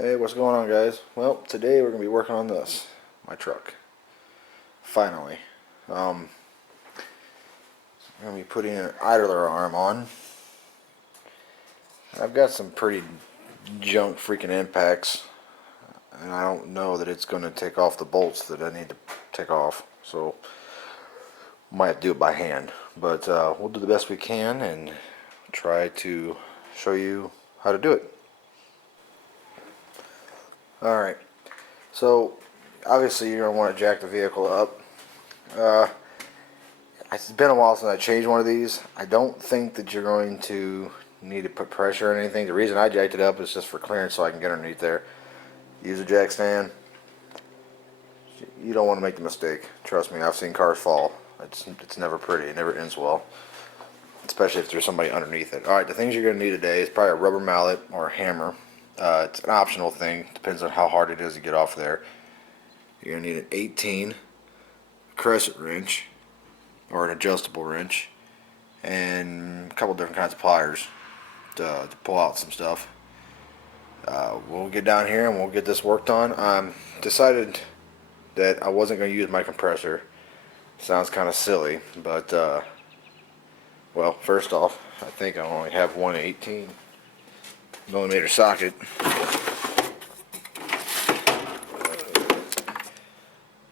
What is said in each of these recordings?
Hey, what's going on, guys? Well, today we're going to be working on this, my truck. Finally. I'm going to be putting an idler arm on. I've got some pretty junk freaking impacts, and I don't know that it's going to take off the bolts that I need to take off, so might have to do it by hand. But we'll do the best we can and try to show you how to do it. Alright, so obviously you're going to want to jack the vehicle up. It's been a while since I changed one of these. I don't think that you're going to need to put pressure or anything. The reason I jacked it up is just for clearance so I can get underneath there. Use a jack stand. You don't want to make the mistake. Trust me, I've seen cars fall. It's never pretty. It never ends well. Especially if there's somebody underneath it. Alright, the things you're going to need today is probably a rubber mallet or a hammer. It's an optional thing. Depends on how hard it is to get off there. You're going to need an 18 crescent wrench or an adjustable wrench and a couple different kinds of pliers to pull out some stuff. We'll get down here and we'll get this worked on. Decided that I wasn't going to use my compressor. Sounds kind of silly, but well, first off, I think I only have one 18 millimeter socket.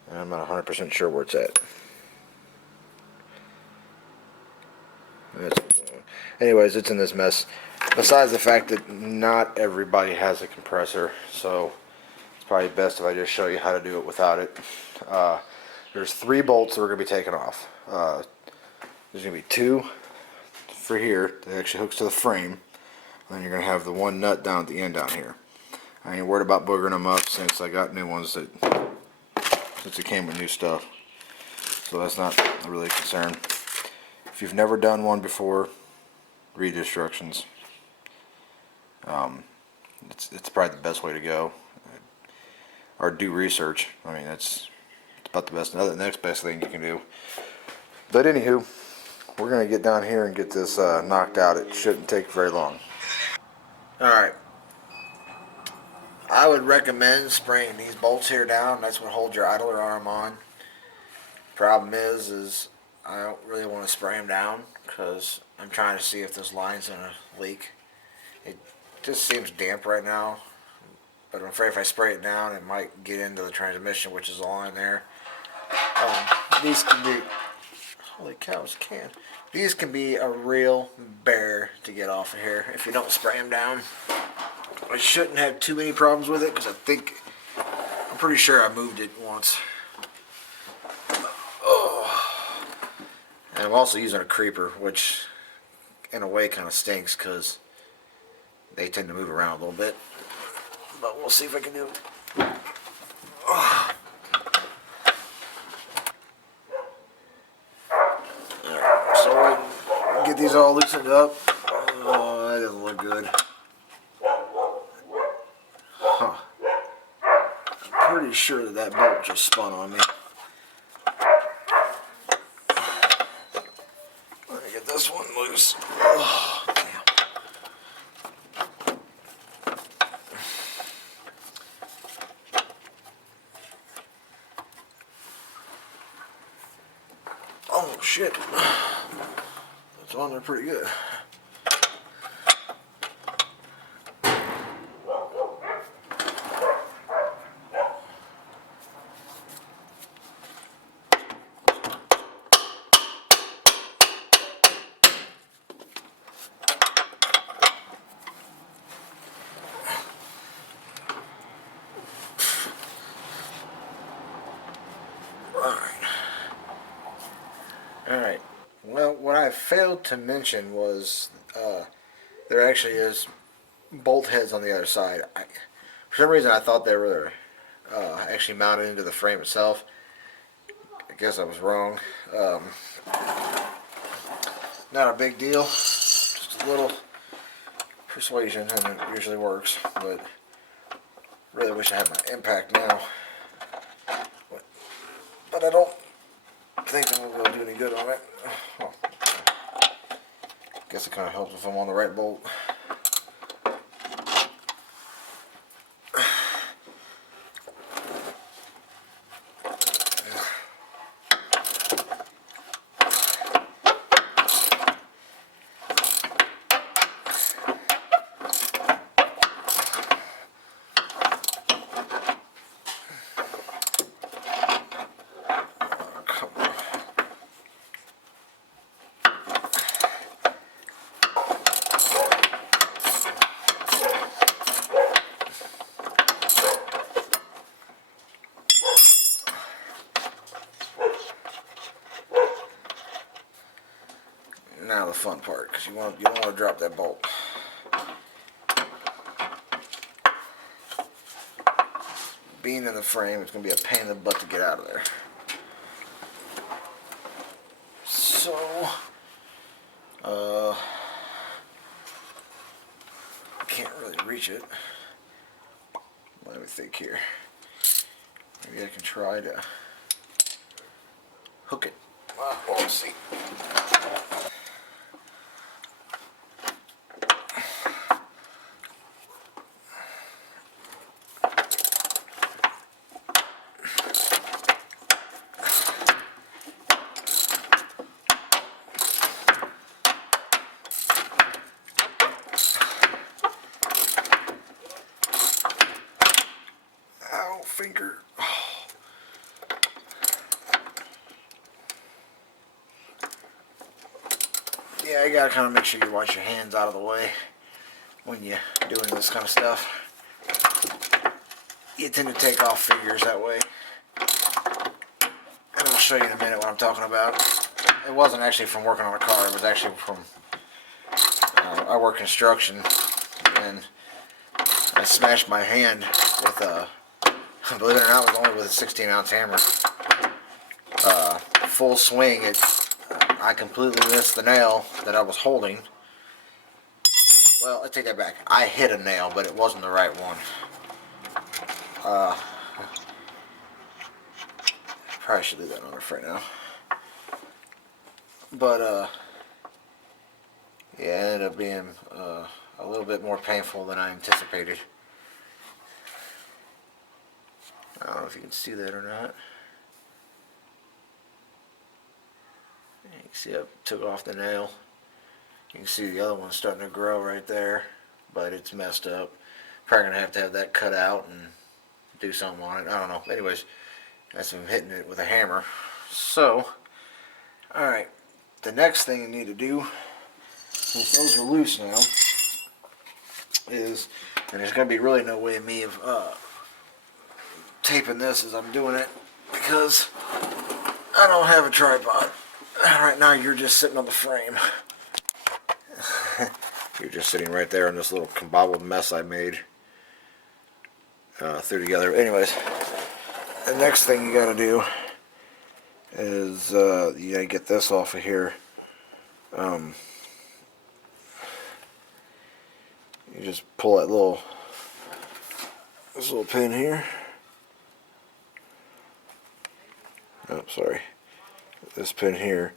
And I'm not 100% sure where it's at. Anyways, it's in this mess. Besides the fact that not everybody has a compressor, so it's probably best if I just show you how to do it without it. There's 3 bolts that we're going to be taking off. There's going to be 2 for here that actually hooks to the frame. And then you're going to have the one nut down at the end down here. I ain't worried about boogering them up since I got new ones since it came with new stuff. So that's not really a concern. If you've never done one before, read the instructions. It's probably the best way to go. Or do research. I mean, it's about the next best thing you can do. But anywho, we're going to get down here and get this knocked out. It shouldn't take very long. Alright. I would recommend spraying these bolts here down. That's what holds your idler arm on. Problem is I don't really want to spray them down because I'm trying to see if this line's going to leak. It just seems damp right now, but I'm afraid if I spray it down it might get into the transmission, which is all in there. These can be, holy cow, it's a can. These can be a real bear to get off of here if you don't spray them down. I shouldn't have too many problems with it because I'm pretty sure I moved it once. And I'm also using a creeper, which in a way kind of stinks because they tend to move around a little bit. But we'll see if I can do it. Alright, so I get these all loosened up. Oh, that doesn't look good. Huh. I'm pretty sure that bolt just spun on me. Let me get this one loose. Oh, damn. Oh shit. That's on there pretty good. Alright, well, what I failed to mention was there actually is bolt heads on the other side. For some reason I thought they were actually mounted into the frame itself. I guess I was wrong. Not a big deal, just a little persuasion and it usually works, but really wish I had my impact now. But I don't think I'm going to do any good on it. Oh, guess it kind of helps if I'm on the right bolt. now the fun part, because you don't want to drop that bolt. Being in the frame, it's going to be a pain in the butt to get out of there. So, I can't really reach it. Let me think here. Maybe I can try to hook it. Well, we'll see. Ow, finger. Yeah, you gotta kind of make sure you wash your hands out of the way when you're doing this kind of stuff. You tend to take off figures that way. And I'll show you in a minute what I'm talking about. It wasn't actually from working on a car, it was actually from, I work construction, and I smashed my hand with a, believe it or not, it was only with a 16-ounce hammer. Full swing, I completely missed the nail that I was holding. Well, I take that back. I hit a nail, but it wasn't the right one. Probably should leave that on there for right now. But, yeah, it ended up being a little bit more painful than I anticipated. I don't know if you can see that or not. You can see I took off the nail. You can see the other one starting to grow right there, but it's messed up. Probably gonna have to have that cut out and do something on it. I don't know. Anyways, that's from hitting it with a hammer. So, alright, the next thing you need to do, since those are loose now, is, and there's gonna be really no way of me of taping this as I'm doing it, because I don't have a tripod. Right now you're just sitting on the frame. You're just sitting right there in this little combobbled mess I made. Threw together. Anyways, the next thing you gotta do is you gotta get this off of here. You just pull that this little pin here. Oh, sorry. This pin here,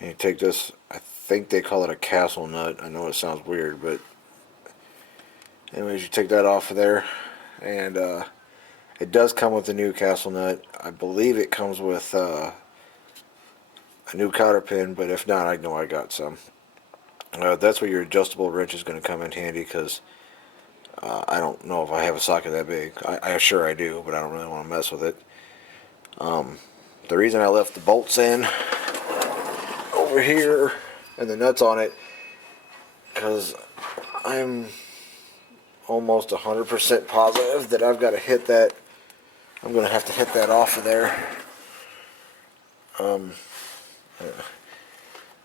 and you take this, I think they call it a castle nut. I know it sounds weird, but anyways, you take that off of there, and it does come with a new castle nut. I believe it comes with a new cotter pin, but if not, I know I got some. That's where your adjustable wrench is going to come in handy, because I don't know if I have a socket that big. I sure I do, but I don't really want to mess with it. The reason I left the bolts in over here and the nuts on it, because I'm almost 100% positive that I've got to hit that. I'm going to have to hit that off of there.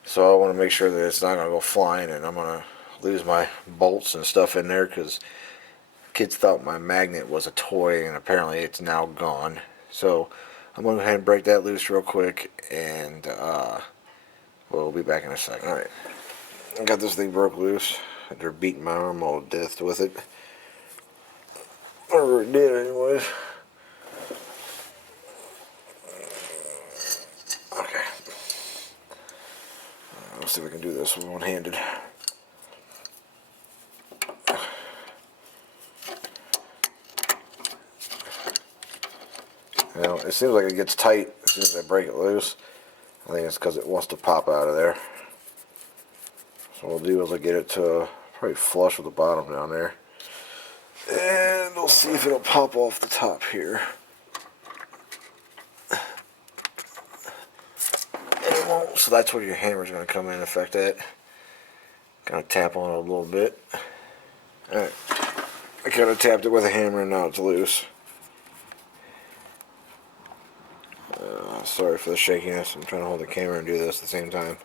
So I want to make sure that it's not going to go flying, and I'm going to lose my bolts and stuff in there, because kids thought my magnet was a toy, and apparently it's now gone. So I'm going to go ahead and break that loose real quick, and we'll be back in a second. Alright, I got this thing broke loose after beating my arm all to death with it. Or it did anyways. Okay. Let's see if we can do this one-handed. Now, it seems like it gets tight as soon as I break it loose. I think it's because it wants to pop out of there. So what we'll do is I'll get it to probably flush with the bottom down there. And we'll see if it'll pop off the top here. And it won't, so that's where your hammer is going to come in and affect that. Kind of tap on it a little bit. Alright, I kind of tapped it with a hammer and now it's loose. Sorry for the shakiness. I'm trying to hold the camera and do this at the same time.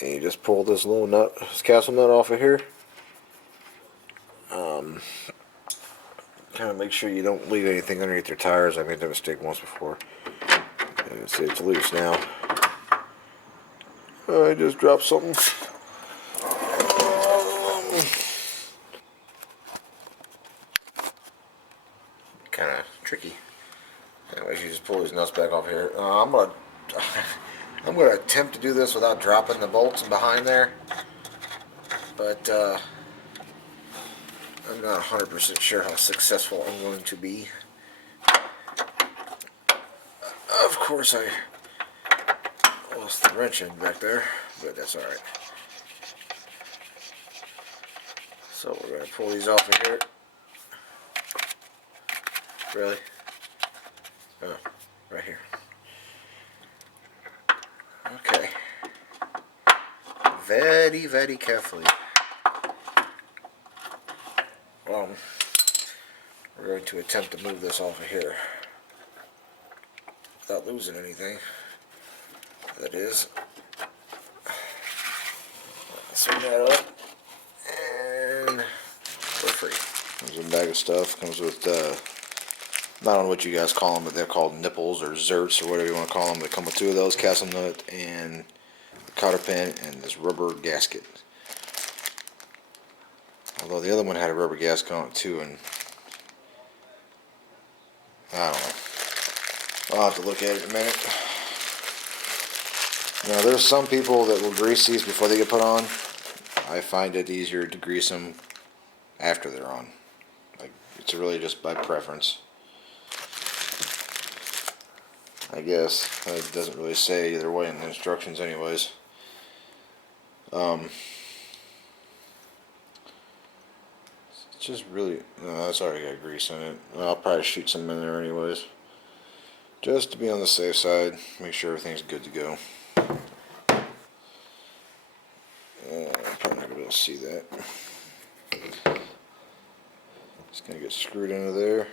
And you just pull this little nut, this castle nut off of here. Kind of make sure you don't leave anything underneath your tires. I made that mistake once before. And see, it's loose now. I just dropped something. Kind of tricky. Anyways, you just pull these nuts back off here. I'm gonna attempt to do this without dropping the bolts behind there, but I'm not 100% sure how successful I'm going to be. Of course, I lost the wrench in back there, but that's all right. So we're gonna pull these off of here. Really? Oh, right here. Okay. Very, very carefully. We're going to attempt to move this off of here without losing anything. That is. Swing that up, and we're free. There's a bag of stuff. Comes with, I don't know what you guys call them, but they're called nipples or zerts or whatever you want to call them. They come with 2 of those, castle nut and the cotter pin and this rubber gasket. Although the other one had a rubber gasket on it too, and I don't know. I'll have to look at it in a minute. Now, there's some people that will grease these before they get put on. I find it easier to grease them after they're on. Like, it's really just by preference. I guess it doesn't really say either way in the instructions, anyways. It's just really, no, that's already got grease in it. I'll probably shoot some in there anyways, just to be on the safe side. Make sure everything's good to go. I'm probably not gonna be able to see that. It's gonna get screwed into there.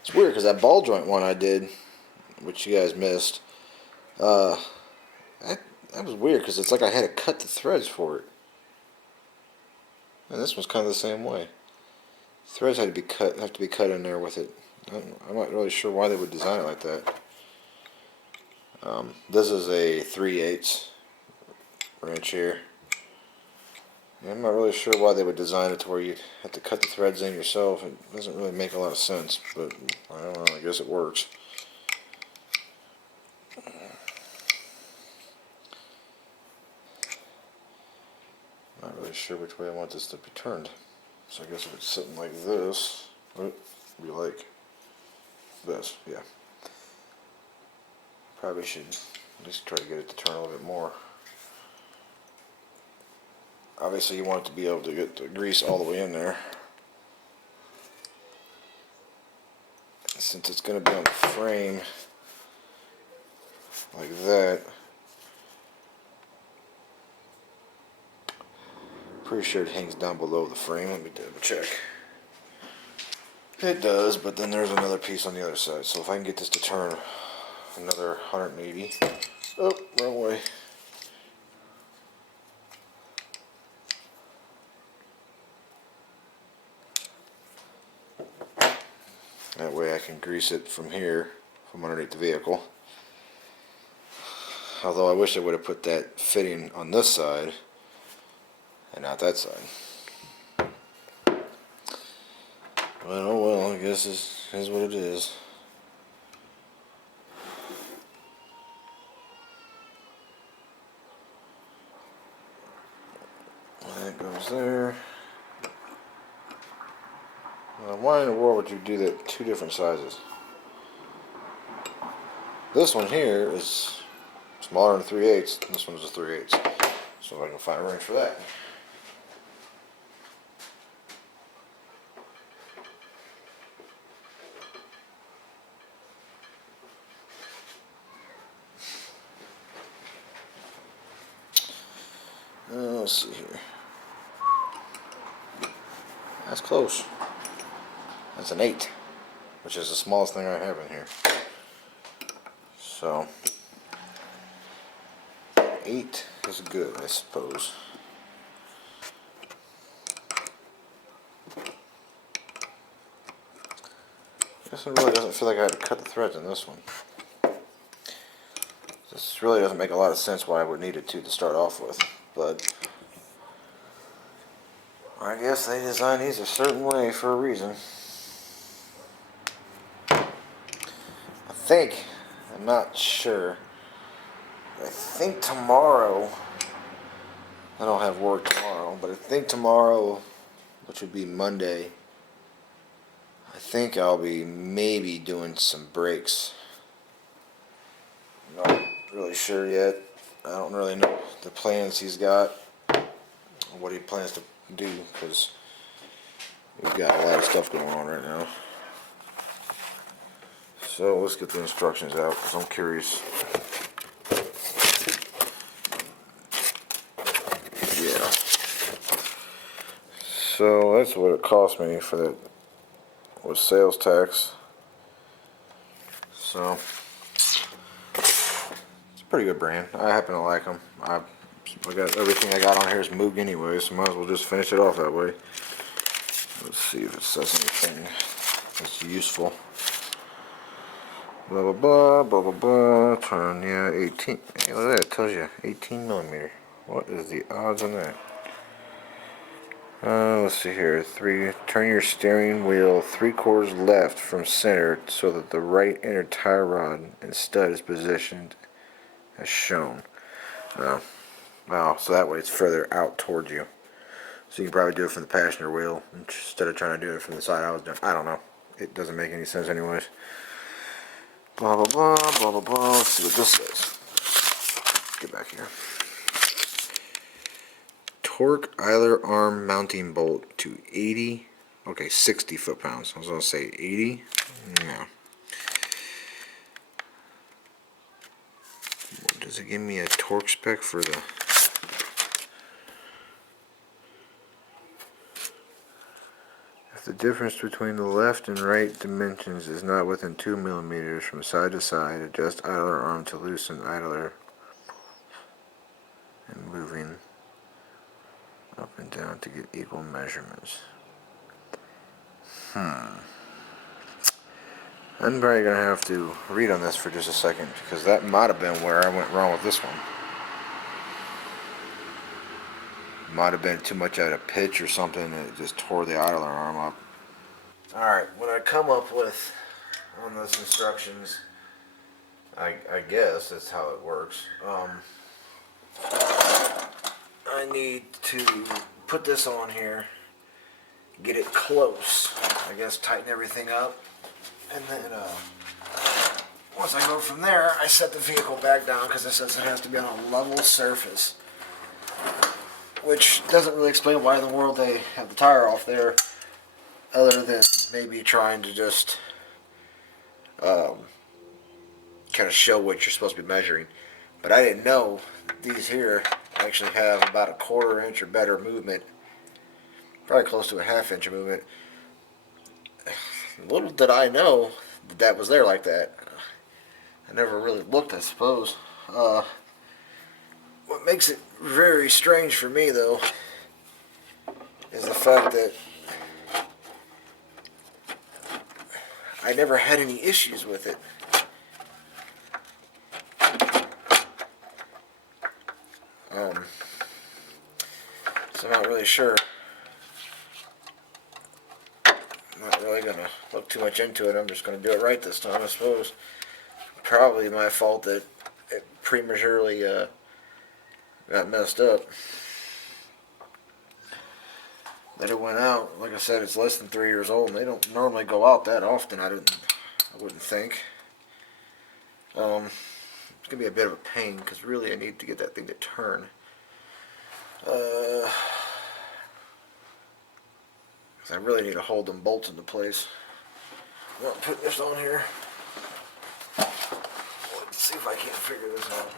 It's weird because that ball joint one I did, which you guys missed, that was weird because it's like I had to cut the threads for it. And this one's kind of the same way. Threads have to be cut in there with it. I'm not really sure why they would design it like that. This is a 3/8 wrench here. I'm not really sure why they would design it to where you have to cut the threads in yourself. It doesn't really make a lot of sense, but I don't know, I guess it works. Not really sure which way I want this to be turned. So I guess if it's sitting like this, it would be like this, yeah. Probably should at least try to get it to turn a little bit more. Obviously you want it to be able to get the grease all the way in there. Since it's going to be on the frame like that, pretty sure it hangs down below the frame. Let me double check. It does, but then there's another piece on the other side. So if I can get this to turn another 180. Oh, wrong way. That way I can grease it from here, from underneath the vehicle. Although I wish I would have put that fitting on this side and not that side. Well, oh well, I guess this is what it is. That goes there. Now, why in the world would you do that 2 different sizes? This one here is smaller than 3/8. This one's a 3/8. So if I can find a wrench for that. Let's see here. That's close. That's an 8, which is the smallest thing I have in here. So 8 is good, I suppose. This one really doesn't feel like I had to cut the threads in this one. This really doesn't make a lot of sense why I would need it to start off with, but I guess they designed these a certain way for a reason. I'm not sure. I think tomorrow, I don't have work tomorrow, but I think tomorrow, which would be Monday, I think I'll be maybe doing some brakes. Not really sure yet. I don't really know the plans he's got, what he plans to do, because we've got a lot of stuff going on right now. So let's get the instructions out, because I'm curious. Yeah. So that's what it cost me for that, was sales tax. So it's a pretty good brand. I happen to like them. I got everything I got on here is Moog anyway, so might as well just finish it off that way. Let's see if it says anything that's useful. Blah blah blah blah blah blah. Turn, yeah, 18. Hey, look at that. It tells you 18 millimeter. What is the odds on that? Let's see here. Turn your steering wheel 3/4 left from center so that the right inner tie rod and stud is positioned as shown. Well, so that way it's further out towards you. So you can probably do it from the passenger wheel instead of trying to do it from the side I was doing. I don't know. It doesn't make any sense anyways. Blah blah blah blah blah blah. Let's see what this says. Get back here. Torque idler arm mounting bolt to 60 foot-pounds. I was going to say 80. No. Does it give me a torque spec for the... If the difference between the left and right dimensions is not within 2 millimeters from side to side, adjust idler arm to loosen idler and moving up and down to get equal measurements. I'm probably going to have to read on this for just a second, because that might have been where I went wrong with this one. Might have been too much at a pitch or something, and it just tore the idler arm up. Alright, what I come up with on those instructions, I guess that's how it works. I need to put this on here, get it close, I guess tighten everything up, and then once I go from there, I set the vehicle back down because it says it has to be on a level surface, which doesn't really explain why in the world they have the tire off there, other than maybe trying to just kind of show what you're supposed to be measuring. But I didn't know these here actually have about a 1/4 inch or better movement, probably close to a 1/2 inch movement. Little did I know that was there like that. I never really looked, I suppose. What makes it very strange for me, though, is the fact that I never had any issues with it. So I'm not really sure. I'm not really going to look too much into it. I'm just going to do it right this time, I suppose. Probably my fault that it prematurely got messed up. That it went out. Like I said, it's less than 3 years old, and they don't normally go out that often. I wouldn't think. It's gonna be a bit of a pain because really I need to get that thing to turn. Because I really need to hold them bolts into place. I'm gonna put this on here. Let's see if I can't figure this out.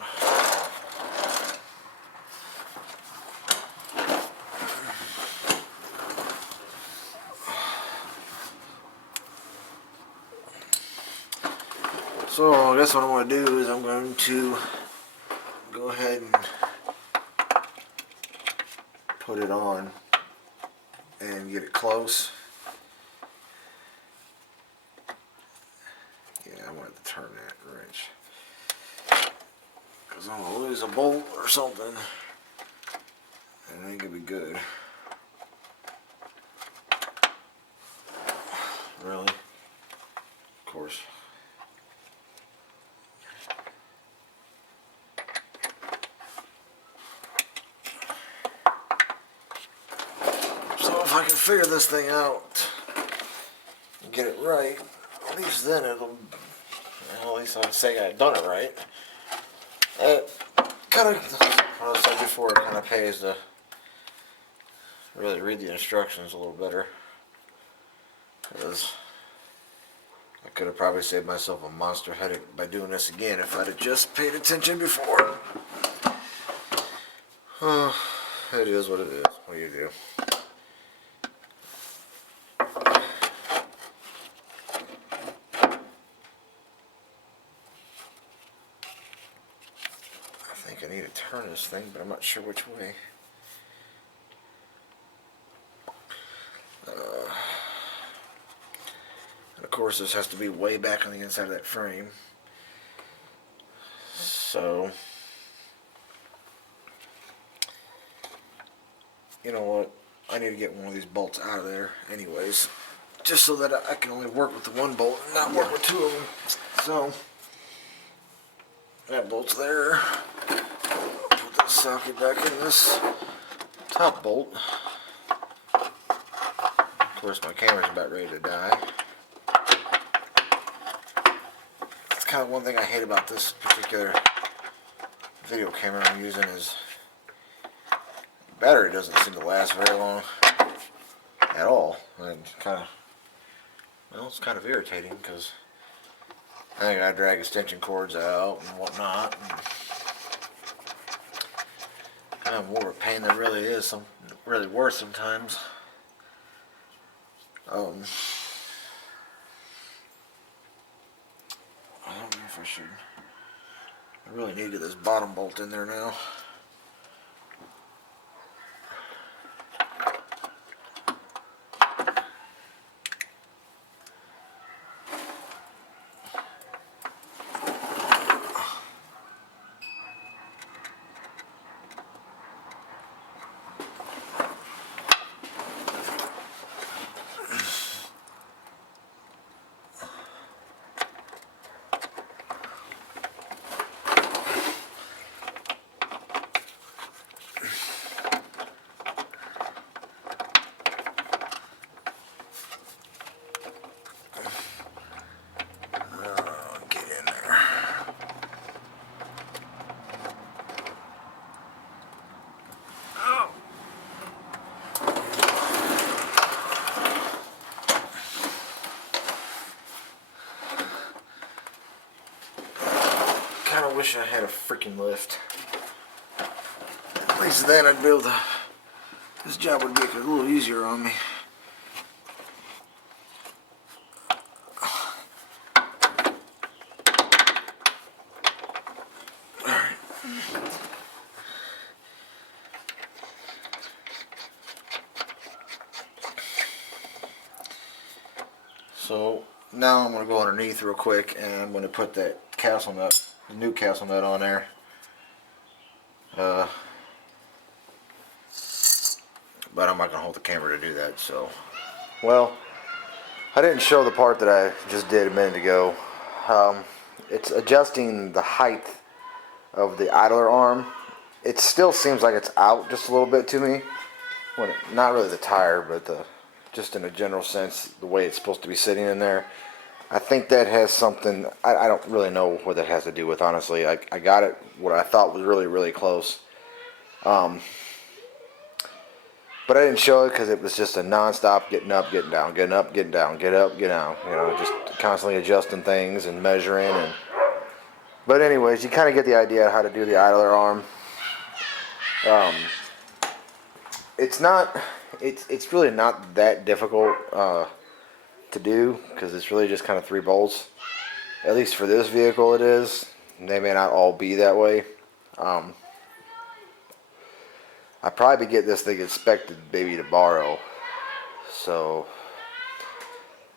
So I guess what I'm going to do is I'm going to go ahead and put it on and get it close. Yeah, I wanted to turn that wrench because I'm gonna lose a bolt or something, and it ain't gonna be good. Really? Of course. So if I can figure this thing out and get it right, at least then it'll, well, at least I'd say I've done it right. It kind of, what I said before, it kind of pays to really read the instructions a little better. Because I could have probably saved myself a monster headache by doing this again if I'd have just paid attention before. It is what it is. What do you do? I think I need to turn this thing, but I'm not sure which way. And of course, this has to be way back on the inside of that frame. So, you know what? I need to get one of these bolts out of there anyways, just so that I can only work with the one bolt and not work with two of them. So, that bolt's there. Put this socket back in this top bolt. Of course, my camera's about ready to die. That's kind of one thing I hate about this particular video camera I'm using is the battery doesn't seem to last very long at all. And kind of, well, it's kind of irritating because I gotta drag extension cords out and whatnot. And kind of more of a pain than it really is. Really worth sometimes. I don't know if I should. I really need to get this bottom bolt in there now. I wish I had a freaking lift. At least then I'd be able to, this job would make it a little easier on me. Alright. So now I'm going to go underneath real quick and I'm going to put that castle nut, the new castle nut on there. But I'm not going to hold the camera to do that, so. Well, I didn't show the part that I just did a minute ago. It's adjusting the height of the idler arm. It still seems like it's out just a little bit to me. When not really the tire, but just in a general sense, the way it's supposed to be sitting in there. I think that has something, I don't really know what that has to do with, honestly. I got it, what I thought was really, really close. But I didn't show it because it was just a non-stop getting up, getting down, getting up, getting down, get up, get down. You know, just constantly adjusting things and measuring. But anyways, you kind of get the idea of how to do the idler arm. It's really not that difficult to do because it's really just kind of 3 bolts. At least for this vehicle it is. They may not all be that way. I probably get this thing inspected maybe tomorrow. So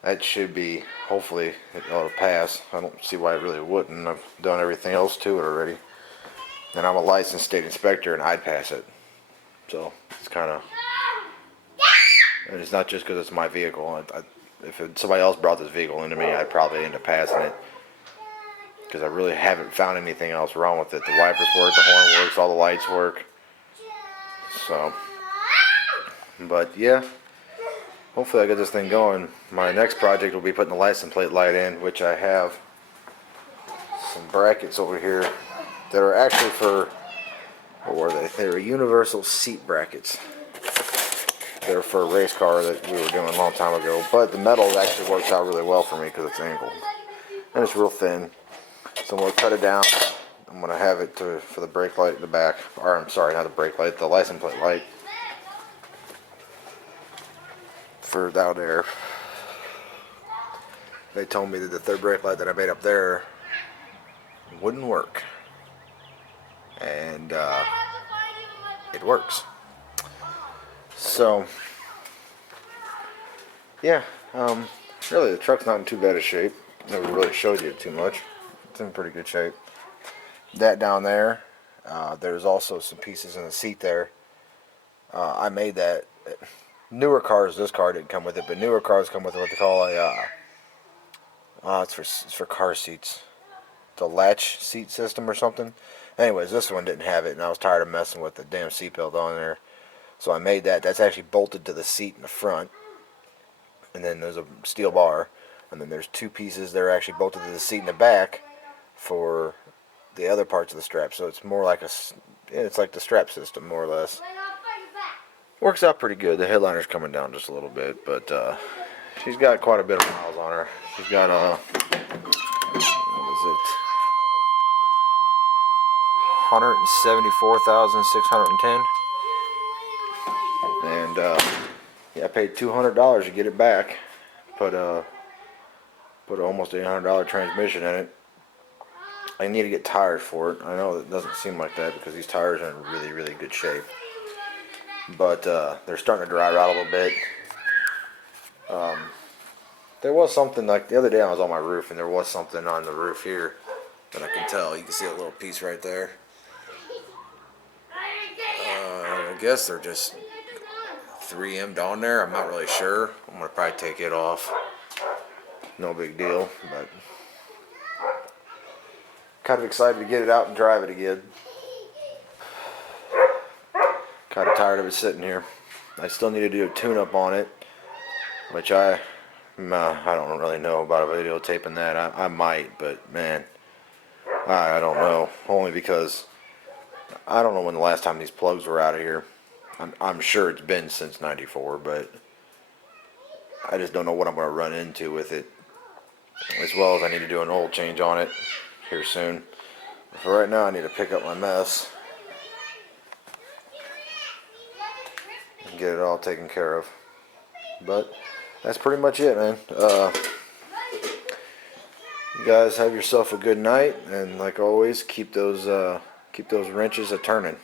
that should be, hopefully, it ought to pass. I don't see why it really wouldn't. I've done everything else to it already. And I'm a licensed state inspector and I'd pass it. So it's kind of, and it's not just because it's my vehicle. If somebody else brought this vehicle into me, I'd probably end up passing it. Because I really haven't found anything else wrong with it. The wipers work, the horn works, all the lights work. So, but yeah, hopefully I get this thing going. My next project will be putting the license plate light in, which I have some brackets over here that are actually for, what were they? They were universal seat brackets. They're for a race car that we were doing a long time ago. But the metal actually works out really well for me because it's angled. And it's real thin. So I'm going to cut it down. I'm going to have it for the brake light in the back. Or I'm sorry, not the brake light, the license plate light. For down there. They told me that the third brake light that I made up there wouldn't work. And it works. So, yeah, really the truck's not in too bad a shape. Never really showed you too much. It's in pretty good shape. That down there, there's also some pieces in the seat there. I made that. Newer cars, this car didn't come with it, but newer cars come with what they call it's for car seats. It's a latch seat system or something. Anyways, this one didn't have it, and I was tired of messing with the damn seatbelt on there. So I made that. That's actually bolted to the seat in the front. And then there's a steel bar. And then there's two pieces that are actually bolted to the seat in the back for the other parts of the strap. So it's more like it's like the strap system, more or less. Works out pretty good. The headliner's coming down just a little bit, but she's got quite a bit of miles on her. She's got what is it? 174,610. And yeah, I paid $200 to get it back. Put almost $800 transmission in it. I need to get tires for it. I know it doesn't seem like that because these tires are in really, really good shape. But they're starting to dry out a little bit. There was something like the other day I was on my roof and there was something on the roof here that I can tell. You can see a little piece right there. I guess they're just 3M'd on there. I'm not really sure. I'm going to probably take it off. No big deal, but kind of excited to get it out and drive it again. Kind of tired of it sitting here. I still need to do a tune-up on it, which I don't really know about videotaping that. I might, but man, I don't know. Only because I don't know when the last time these plugs were out of here. I'm sure it's been since '94, but I just don't know what I'm going to run into with it. As well as I need to do an oil change on it here soon. For right now, I need to pick up my mess and get it all taken care of. But that's pretty much it, man. You guys have yourself a good night, and like always, keep those wrenches a turning.